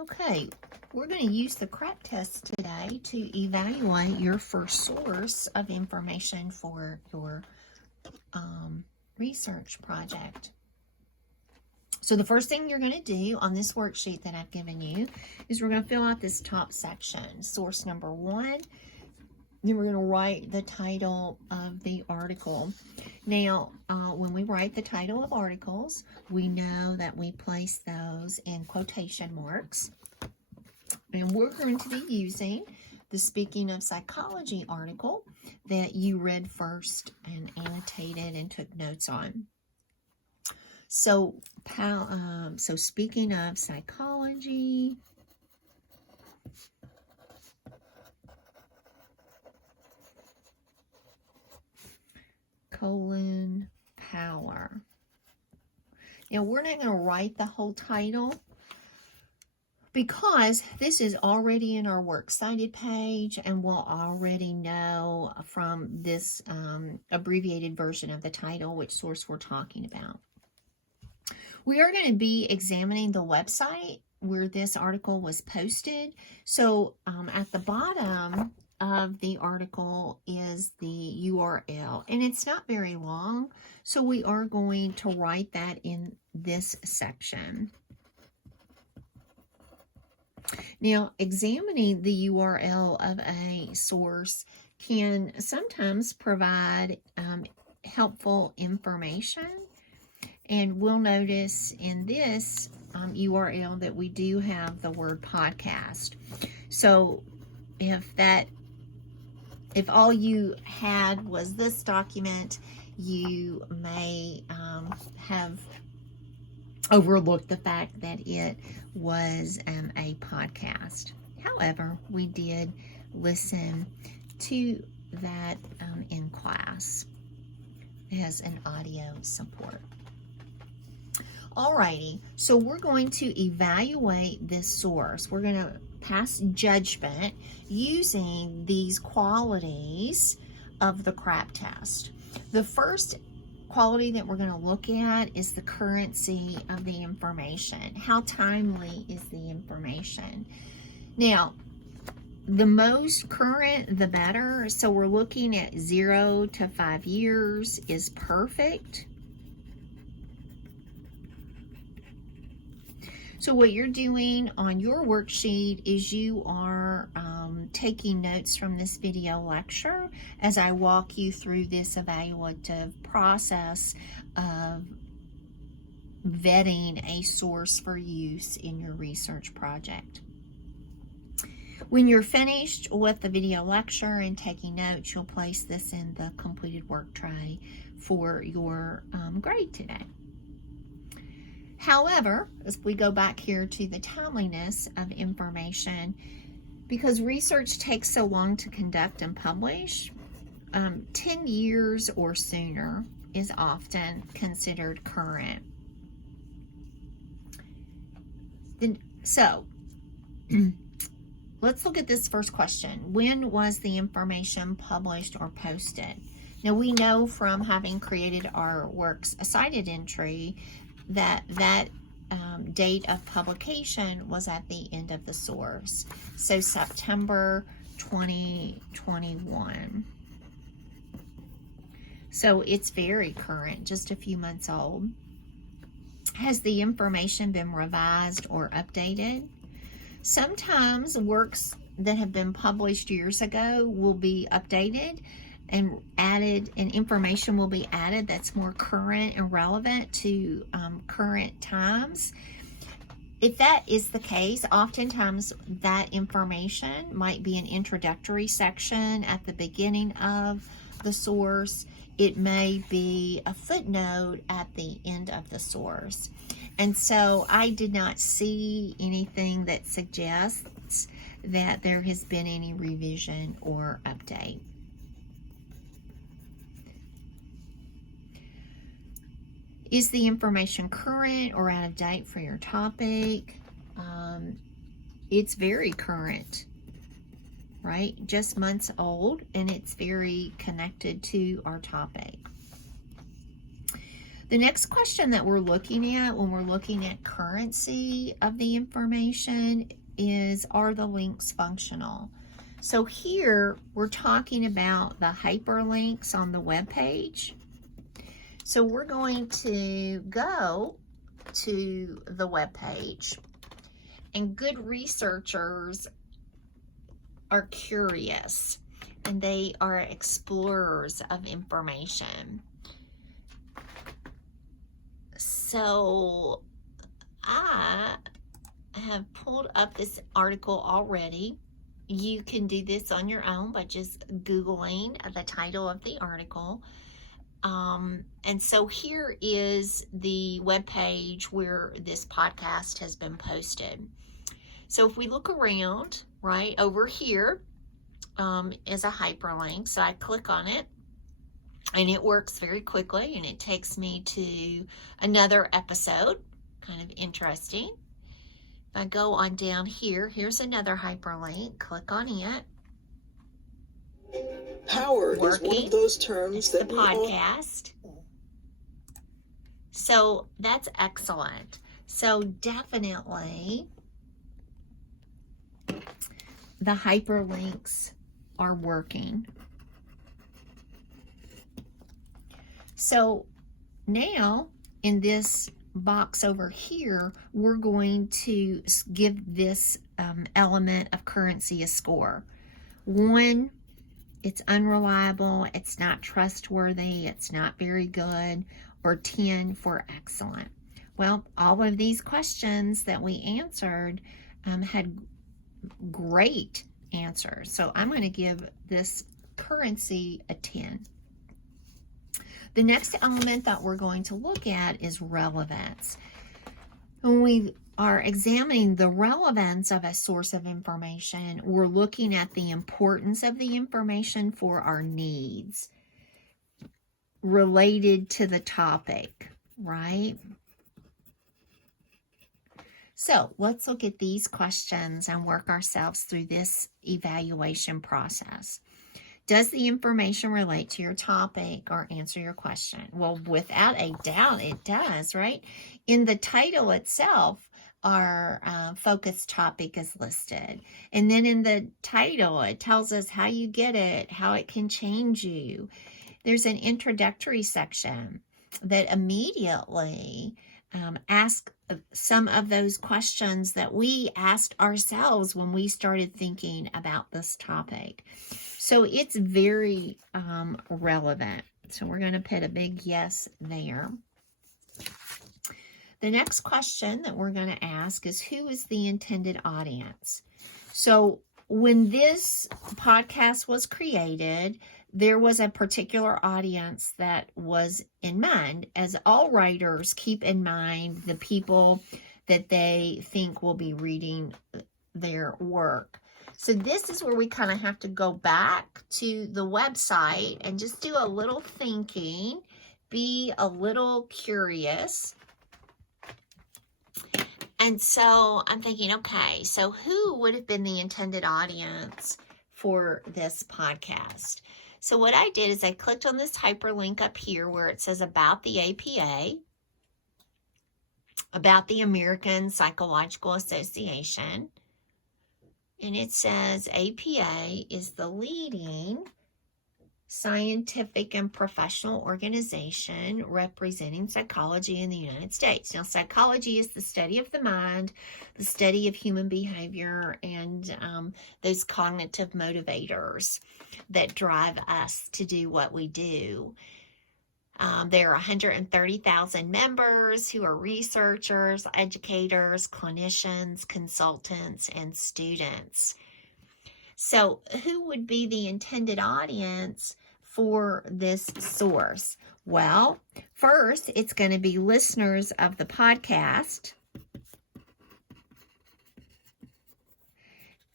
Okay, we're going to use the CRAAP test today to evaluate your first source of information for your research project. So the first thing you're going to do on this worksheet that I've given you is we're going to fill out this top section, source number 1. Then we're going to write the title of the article. Now, when we write the title of articles, we know that we place those in quotation marks. And we're going to be using the Speaking of Psychology article that you read first and annotated and took notes on. So, Speaking of Psychology, power. Now, we're not going to write the whole title because this is already in our Works Cited page, and we'll already know from this abbreviated version of the title which source we're talking about. We are going to be examining the website where this article was posted. So at the bottom of the article is the URL, and it's not very long, so we are going to write that in this section. Now, examining the URL of a source can sometimes provide helpful information, and we'll notice in this URL that we do have the word podcast. So if all you had was this document, you may have overlooked the fact that it was a podcast. However, we did listen to that in class as an audio support. Alrighty, so we're going to evaluate this source. We're going to pass judgment using these qualities of the CRAAP test. The first quality that we're going to look at is the currency of the information. How timely is the information? Now, the most current, the better. So we're looking at 0 to 5 years is perfect. So what you're doing on your worksheet is you are taking notes from this video lecture as I walk you through this evaluative process of vetting a source for use in your research project. When you're finished with the video lecture and taking notes, you'll place this in the completed work tray for your grade today. However, as we go back here to the timeliness of information, because research takes so long to conduct and publish, 10 years or sooner is often considered current. So, let's look at this first question. When was the information published or posted? Now, we know from having created our Works Cited entry that date of publication was at the end of the source. So September 2021. So it's very current, just a few months old. Has the information been revised or updated? Sometimes works that have been published years ago will be updated and added, and information will be added that's more current and relevant to current times. If that is the case, oftentimes that information might be an introductory section at the beginning of the source. It may be a footnote at the end of the source. And so I did not see anything that suggests that there has been any revision or update. Is the information current or out of date for your topic? It's very current, right? Just months old, and it's very connected to our topic. The next question that we're looking at when we're looking at currency of the information is, are the links functional? So here we're talking about the hyperlinks on the web page. So we're going to go to the web page, and good researchers are curious and they are explorers of information. So I have pulled up this article already. You can do this on your own by just Googling the title of the article. And so here is the web page where this podcast has been posted. So if we look around, right over here is a hyperlink. So I click on it, and it works very quickly, and it takes me to another episode. Kind of interesting. If I go on down here, here's another hyperlink. Click on it. Powered is one of those terms that the podcast. So that's excellent. So definitely the hyperlinks are working. So now in this box over here, we're going to give this element of currency a score. 1, it's unreliable, it's not trustworthy, it's not very good, or 10 for excellent. Well, all of these questions that we answered had great answers. So I'm going to give this currency a 10. The next element that we're going to look at is relevance. When we are examining the relevance of a source of information, we're looking at the importance of the information for our needs related to the topic, right? So let's look at these questions and work ourselves through this evaluation process. Does the information relate to your topic or answer your question? Well, without a doubt, it does, right? In the title itself, our focus topic is listed. And then in the title, it tells us how you get it, how it can change you. There's an introductory section that immediately asks some of those questions that we asked ourselves when we started thinking about this topic. So it's very relevant. So we're going to put a big yes there. The next question that we're going to ask is, who is the intended audience? So when this podcast was created, there was a particular audience that was in mind. As all writers keep in mind the people that they think will be reading their work. So this is where we kind of have to go back to the website and just do a little thinking, be a little curious. And so I'm thinking, okay, so who would have been the intended audience for this podcast? So what I did is I clicked on this hyperlink up here where it says about the APA, about the American Psychological Association. And it says APA is the leading scientific and professional organization representing psychology in the United States. Now, psychology is the study of the mind, the study of human behavior, and those cognitive motivators that drive us to do what we do. There are 130,000 members who are researchers, educators, clinicians, consultants, and students. So who would be the intended audience for this source? Well, first, it's going to be listeners of the podcast.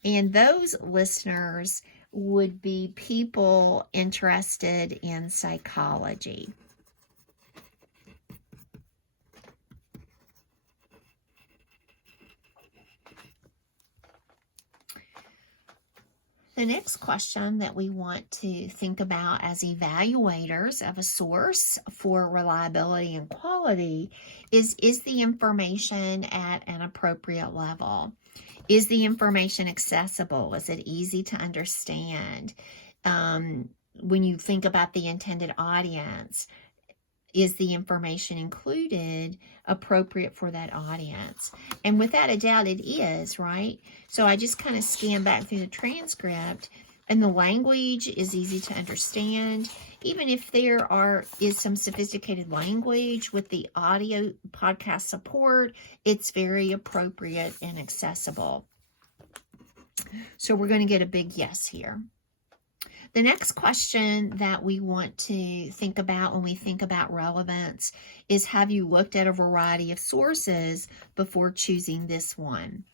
And those listeners would be people interested in psychology. The next question that we want to think about as evaluators of a source for reliability and quality is the information at an appropriate level? Is the information accessible? Is it easy to understand? When you think about the intended audience, is the information included appropriate for that audience? And without a doubt, it is, right? So I just kind of scan back through the transcript, and the language is easy to understand. Even if there is some sophisticated language with the audio podcast support, it's very appropriate and accessible. So we're going to get a big yes here. The next question that we want to think about when we think about relevance is, have you looked at a variety of sources before choosing this one?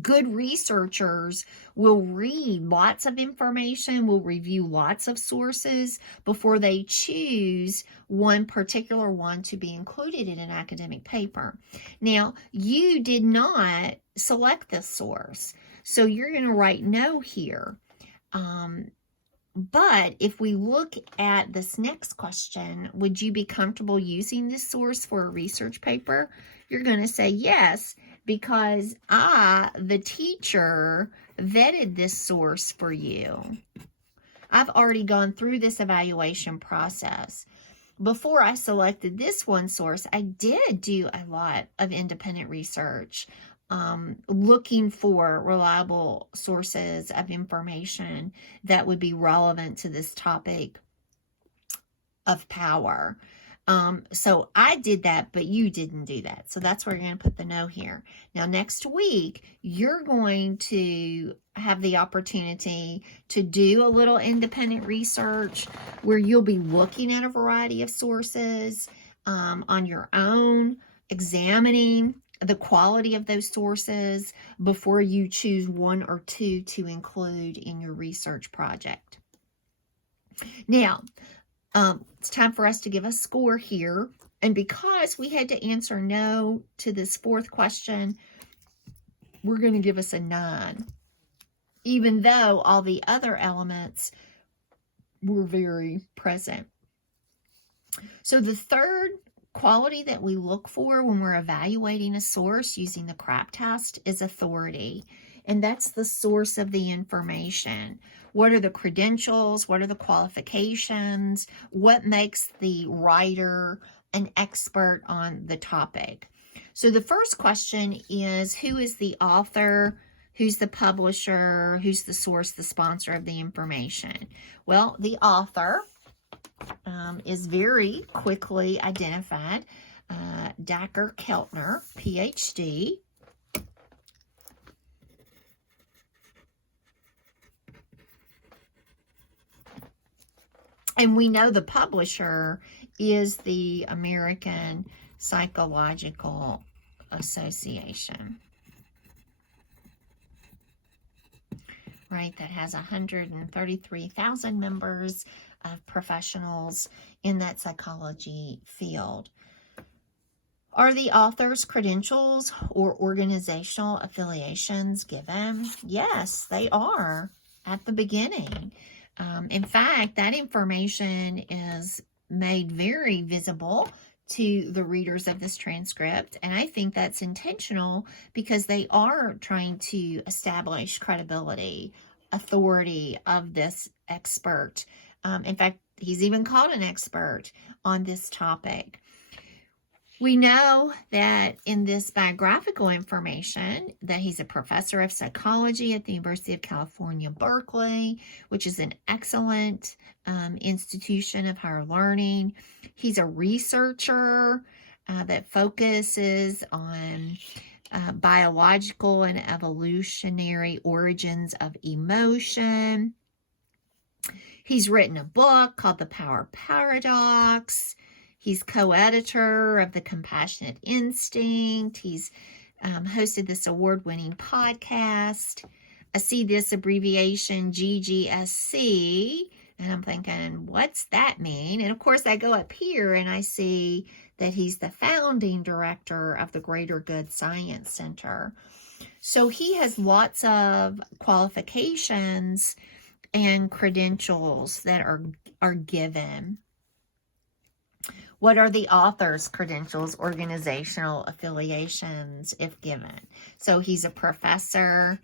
Good researchers will read lots of information, will review lots of sources before they choose one particular one to be included in an academic paper. Now, you did not select this source, so you're going to write no here. But if we look at this next question, would you be comfortable using this source for a research paper? You're going to say yes, because I, the teacher, vetted this source for you. I've already gone through this evaluation process. Before I selected this one source, I did do a lot of independent research, looking for reliable sources of information that would be relevant to this topic of power. So I did that, but you didn't do that. So that's where you're going to put the no here. Now, next week, you're going to have the opportunity to do a little independent research where you'll be looking at a variety of sources on your own, examining the quality of those sources before you choose one or two to include in your research project. Now, it's time for us to give a score here. And because we had to answer no to this fourth question, we're going to give us a 9, even though all the other elements were very present. So the third quality that we look for when we're evaluating a source using the CRAAP test is authority. And that's the source of the information. What are the credentials? What are the qualifications? What makes the writer an expert on the topic? So the first question is, who is the author? Who's the publisher? Who's the source, the sponsor of the information? Well, the author is very quickly identified. Dacher, Keltner, PhD. And we know the publisher is the American Psychological Association, right? That has 133,000 members of professionals in that psychology field. Are the author's credentials or organizational affiliations given? Yes, they are at the beginning. In fact, that information is made very visible to the readers of this transcript, and I think that's intentional because they are trying to establish credibility, authority of this expert. In fact, he's even called an expert on this topic. We know that in this biographical information that he's a professor of psychology at the University of California, Berkeley, which is an excellent institution of higher learning. He's a researcher that focuses on biological and evolutionary origins of emotion. He's written a book called The Power Paradox. He's co-editor of The Compassionate Instinct. He's hosted this award-winning podcast. I see this abbreviation GGSC, and I'm thinking, what's that mean? And of course, I go up here and I see that he's the founding director of the Greater Good Science Center. So he has lots of qualifications and credentials that are given. What are the author's credentials, organizational affiliations, if given? So he's a professor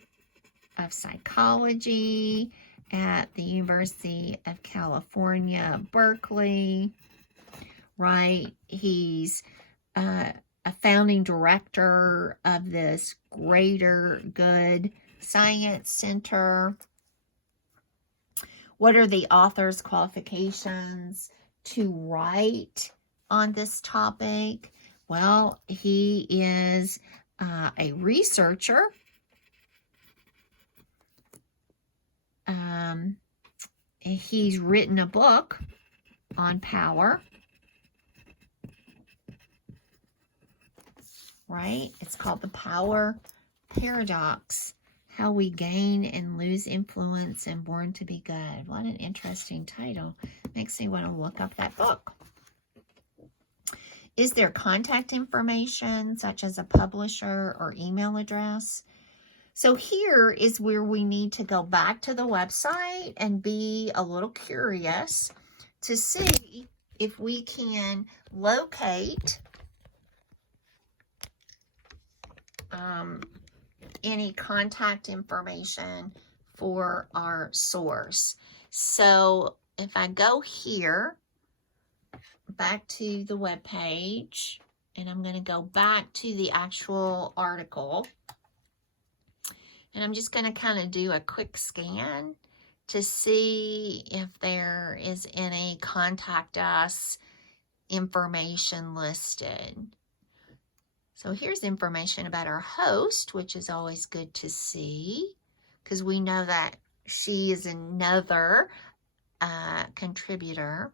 of psychology at the University of California, Berkeley, right? He's a founding director of this Greater Good Science Center. What are the author's qualifications to write on this topic? Well, he is a researcher. He's written a book on power, right? It's called The Power Paradox, How We Gain and Lose Influence and Born to Be Good. What an interesting title. Makes me want to look up that book. Is there contact information, such as a publisher or email address? So here is where we need to go back to the website and be a little curious to see if we can locate any contact information for our source. So if I go here, back to the web page, and I'm going to go back to the actual article, and I'm just going to kind of do a quick scan to see if there is any contact us information listed. So here's information about our host, which is always good to see, because we know that she is another contributor.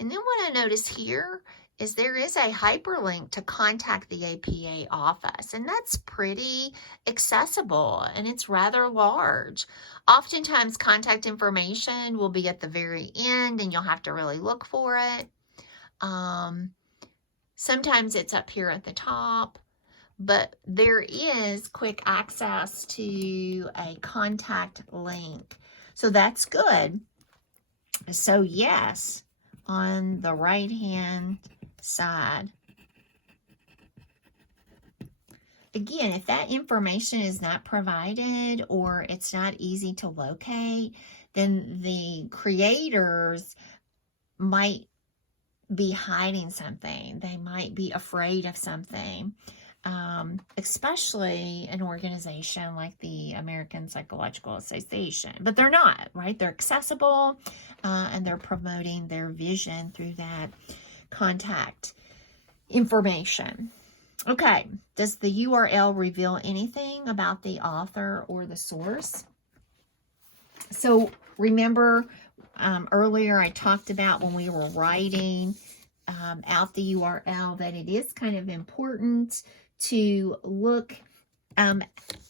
And then what I notice here is there is a hyperlink to contact the APA office, and that's pretty accessible, and it's rather large. Oftentimes, contact information will be at the very end, and you'll have to really look for it. Sometimes it's up here at the top, but there is quick access to a contact link, so that's good. So yes, on the right-hand side. Again, if that information is not provided or it's not easy to locate, then the creators might be hiding something. They might be afraid of something, especially an organization like the American Psychological Association. But they're not, right? They're accessible, and they're promoting their vision through that contact information. Okay, does the URL reveal anything about the author or the source? So remember, earlier I talked about when we were writing out the URL that it is kind of important to look at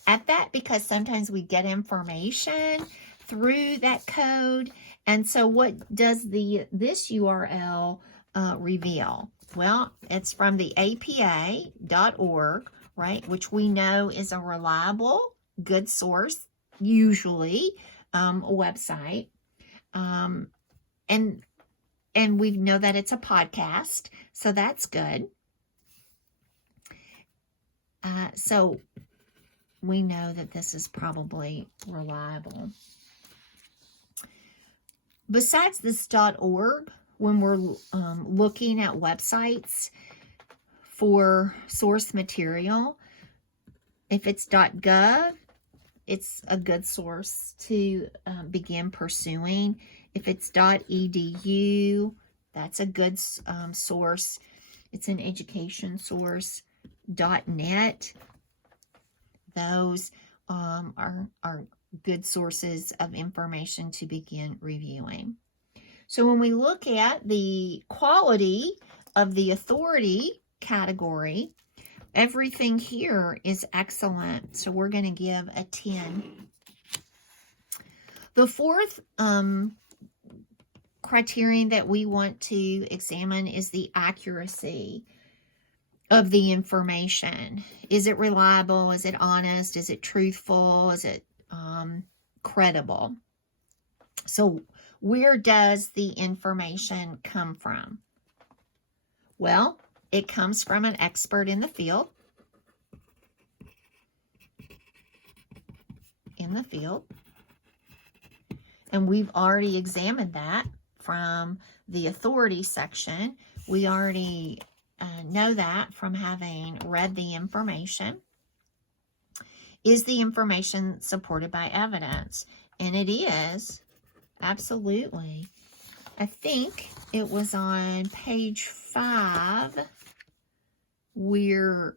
that, because sometimes we get information through that code. And so what does this URL reveal? Well, it's from the apa.org, right, which we know is a reliable, good source, usually a website. And we know that it's a podcast, so that's good. So we know that this is probably reliable. Besides this .org, when we're looking at websites for source material, if it's .gov, it's a good source to begin pursuing. If it's .edu, that's a good source. It's an education source. .net, those are good sources of information to begin reviewing. So when we look at the quality of the authority category, everything here is excellent. So we're going to give a 10. The fourth criterion that we want to examine is the accuracy of the information. Is it reliable? Is it honest? Is it truthful? Is it credible? So where does the information come from? Well, it comes from an expert in the field. And we've already examined that from the authority section. We already know that from having read the information. Is the information supported by evidence? And it is, absolutely. I think it was on page 5 where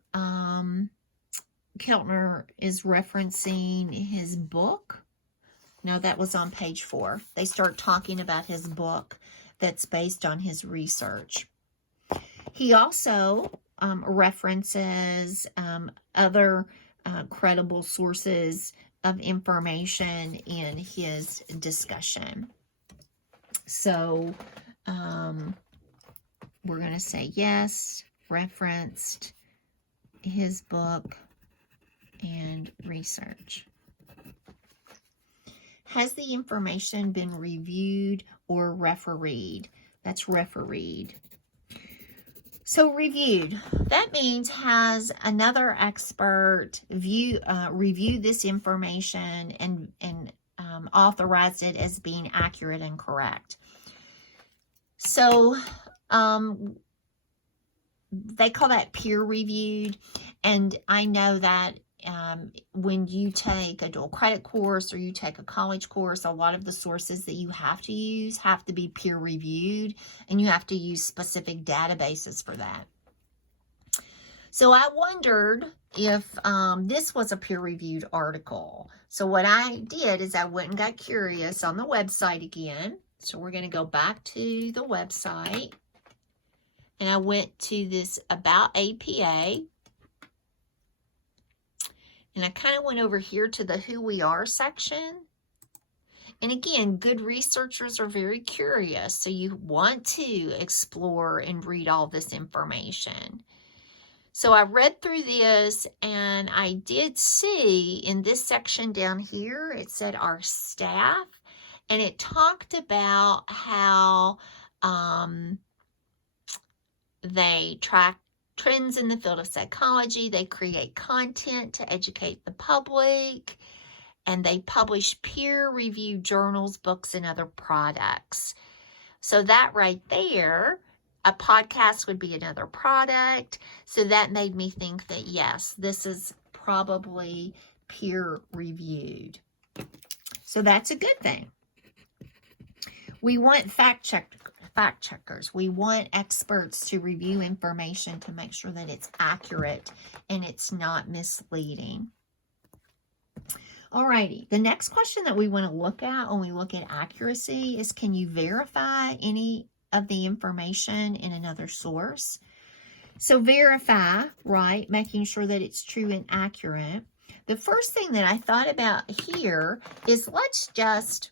Keltner is referencing his book. No, that was on page 4. They start talking about his book that's based on his research. He also references other credible sources of information in his discussion. So we're going to say yes, referenced his book and research. Has the information been reviewed or refereed? That's refereed. So reviewed, that means has another expert reviewed this information and authorized it as being accurate and correct. So they call that peer reviewed, and I know that when you take a dual credit course or you take a college course, a lot of the sources that you have to use have to be peer reviewed, and you have to use specific databases for that. So I wondered if this was a peer reviewed article. So what I did is I went and got curious on the website again. So we're going to go back to the website, and I went to this About APA. And I kind of went over here to the Who We Are section. And again, good researchers are very curious. So you want to explore and read all this information. So I read through this, and I did see in this section down here, it said our staff. And it talked about how they track trends in the field of psychology. They create content to educate the public, and they publish peer-reviewed journals, books, and other products. So that right there, a podcast would be another product. So that made me think that, yes, this is probably peer-reviewed. So that's a good thing. We want fact checkers. We want experts to review information to make sure that it's accurate and it's not misleading. Alrighty, the next question that we want to look at when we look at accuracy is, can you verify any of the information in another source? So verify, right, making sure that it's true and accurate. The first thing that I thought about here is, let's just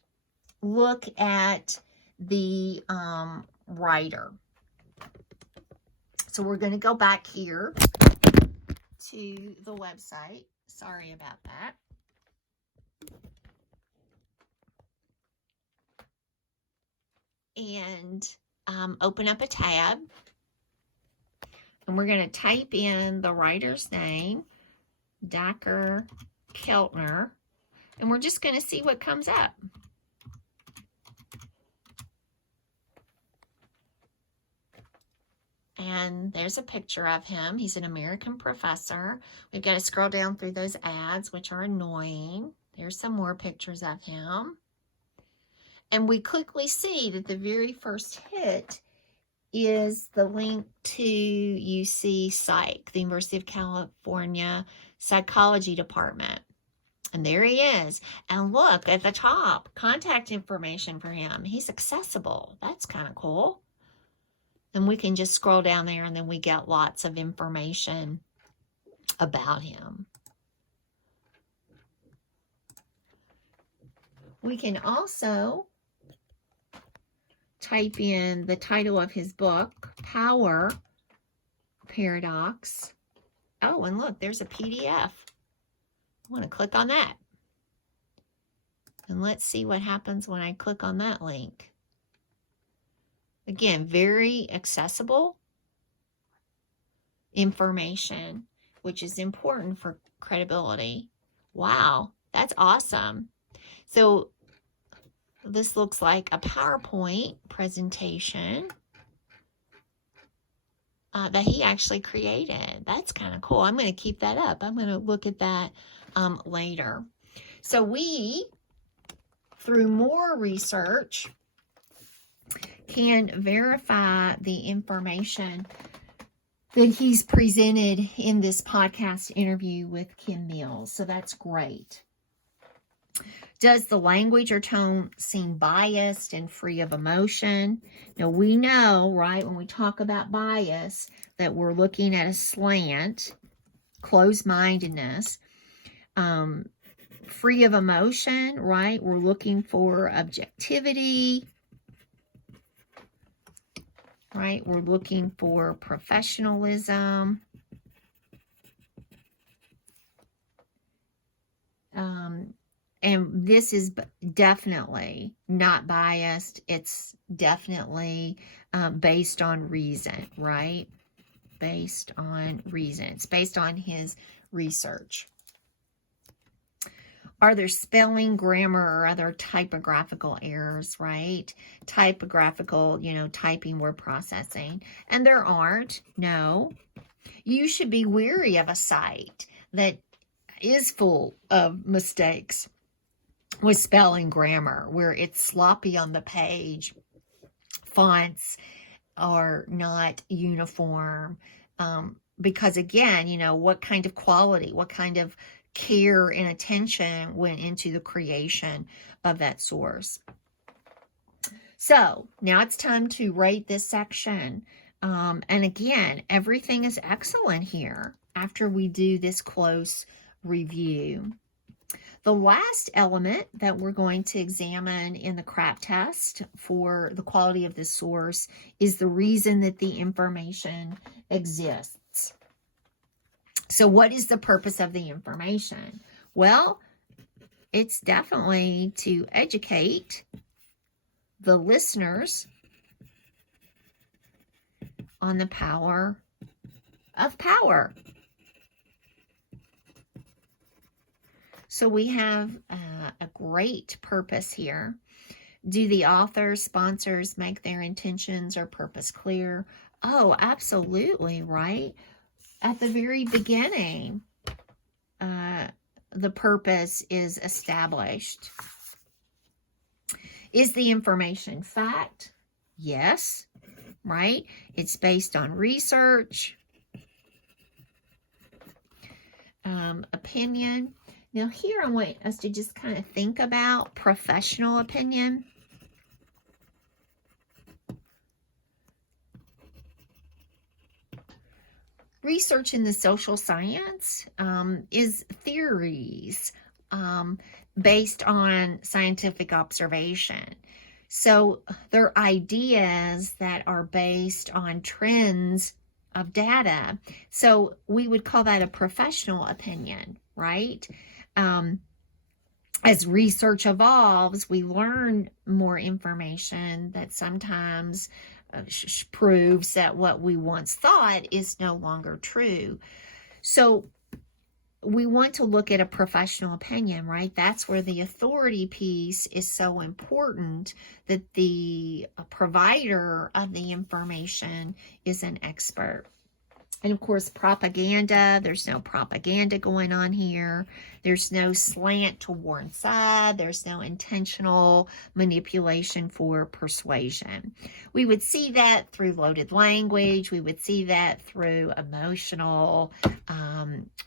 look at the writer. So we're going to go back here to the website. Sorry about that. And open up a tab. And we're going to type in the writer's name, Dacher, Keltner. And we're just going to see what comes up. And there's a picture of him. He's an American professor. We've got to scroll down through those ads, which are annoying. There's some more pictures of him. And we quickly see that the very first hit is the link to UC Psych, the University of California Psychology Department. And there he is. And look at the top, contact information for him. He's accessible. That's kind of cool. And we can just scroll down there, and then we get lots of information about him. We can also type in the title of his book, Power Paradox. Oh, and look, there's a PDF. I want to click on that. And let's see what happens when I click on that link. Again, very accessible information, which is important for credibility. Wow, that's awesome. So this looks like a PowerPoint presentation that he actually created. That's kind of cool. I'm going to keep that up. I'm going to look at that later. So we, through more research, can verify the information that he's presented in this podcast interview with Kim Mills. So that's great. Does the language or tone seem biased and free of emotion? Now, we know, right, when we talk about bias, that we're looking at a slant, closed-mindedness, free of emotion, right? We're looking for objectivity, right? We're looking for professionalism. And this is definitely not biased. It's definitely based on reason, right? Based on reason. It's based on his research. Are there spelling, grammar, or other typographical errors, right? Typographical, typing, word processing. And there aren't, no. You should be wary of a site that is full of mistakes with spelling, grammar, where it's sloppy on the page, fonts are not uniform, because again, what kind of quality, what kind of care and attention went into the creation of that source. So now it's time to rate this section. And again, everything is excellent here after we do this close review. The last element that we're going to examine in the CRAAP test for the quality of this source is the reason that the information exists. So what is the purpose of the information? Well, it's definitely to educate the listeners on the power of power. So we have a great purpose here. Do the authors, sponsors make their intentions or purpose clear? Oh, absolutely, right? At the very beginning, the purpose is established. Is the information fact? Yes, right? It's based on research, opinion. Now here I want us to just kind of think about professional opinion. Research in the social science is theories based on scientific observation. So they're ideas that are based on trends of data. So we would call that a professional opinion, right? As research evolves, we learn more information that sometimes proves that what we once thought is no longer true. So we want to look at a professional opinion, right? That's where the authority piece is so important, that the provider of the information is an expert. And of course, propaganda, there's no propaganda going on here. There's no slant to one side. There's no intentional manipulation for persuasion. We would see that through loaded language. We would see that through emotional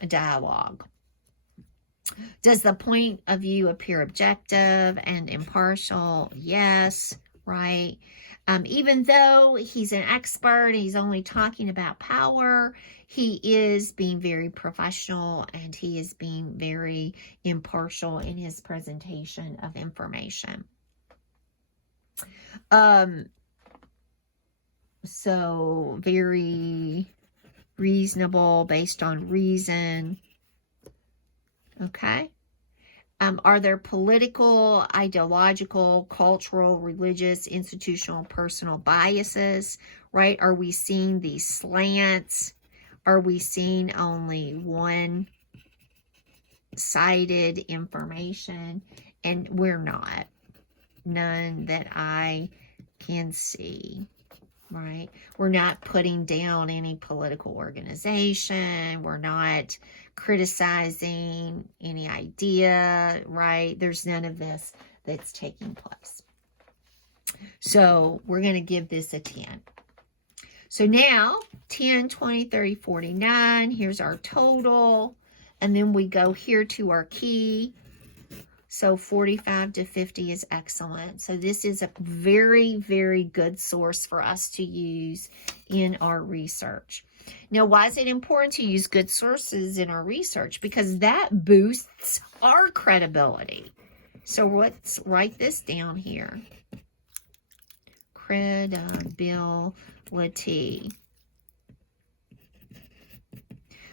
dialogue. Does the point of view appear objective and impartial? Yes, right? Even though he's an expert, he's only talking about power, he is being very professional and he is being very impartial in his presentation of information. So very reasonable, based on reason. Okay. Are there political, ideological, cultural, religious, institutional, personal biases, right? Are we seeing these slants? Are we seeing only one-sided information? And we're not. None that I can see, right? We're not putting down any political organization. We're not criticizing any idea, right? There's none of this that's taking place. So we're going to give this a 10. So now 10, 20, 30, 49. Here's our total. And then we go here to our key. So 45 to 50 is excellent. So this is a very, very good source for us to use in our research. Now, why is it important to use good sources in our research? Because that boosts our credibility. So let's write this down here. Credibility.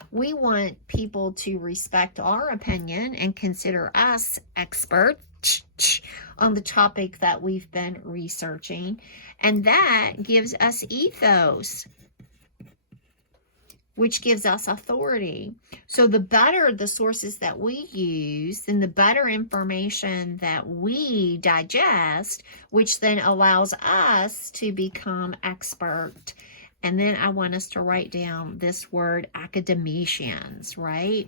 We want people to respect our opinion and consider us experts on the topic that we've been researching. And that gives us ethos, which gives us authority. So the better the sources that we use, then the better information that we digest, which then allows us to become expert. And then I want us to write down this word, academicians, right?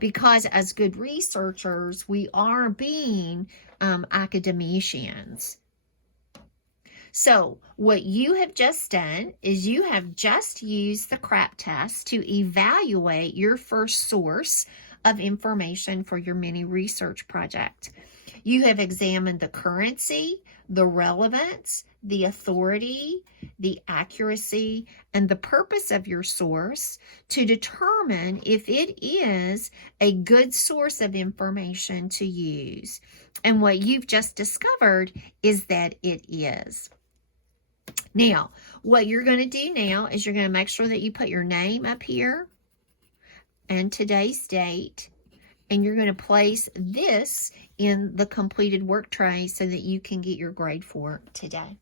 Because as good researchers, we are being academicians. So what you have just done is you have just used the CRAAP test to evaluate your first source of information for your mini research project. You have examined the currency, the relevance, the authority, the accuracy, and the purpose of your source to determine if it is a good source of information to use. And what you've just discovered is that it is. Now, what you're going to do now is you're going to make sure that you put your name up here and today's date, and you're going to place this in the completed work tray so that you can get your grade for today.